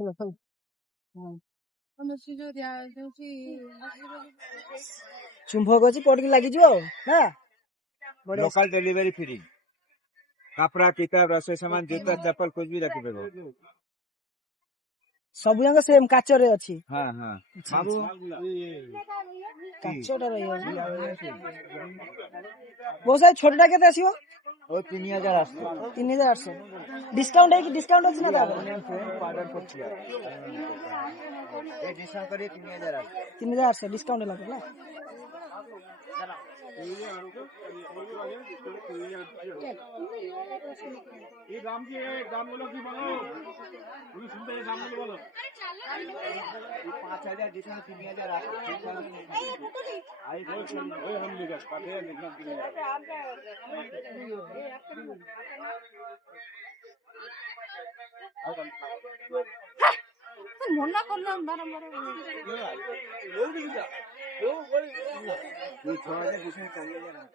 চলো চলো। ଚୁମ୍ବକ ଅଛି ପଡିକି ଲାଗିଯିବ ଆଉ ନା ବଢିଆ। Local delivery free. कपड़ा किताब रसोई सामान जूता चप्पल कुछ भी रखिପାରିବ। ସବୁ ଯାକ ସେମ୍ କାଚରେ ଅଛି। ହଁ ହଁ ବାବୁ କାଚଟା ରହିଯାଉଛି। ବହୁତ ସାରା ଛୋଟଟା କେତେ ଆସିବ? ଓ 3000 ଆସୁଛି। 3800 ଡିସକାଉଣ୍ଟ ହେଇକି ଡିସକାଉଣ୍ଟ ଅଛି ନା ତାର? ଅର୍ଡର କରୁଛି ଏ ଡିସକାଉଣ୍ଟ କରି 3000 ଆସୁଛି। 3800 ଡିସକାଉଣ୍ଟ ହେଲା ପରା। এই দাম কি দামগুলো কি বলো তুমি শুনতে এই দামগুলো বলো 5000 ডিসকাউন্ট 3000 আসছে। आई ओए हम लेगा पाटे लिखना মনা করলাম বারবার ये 6000 डिस्काउंट 4000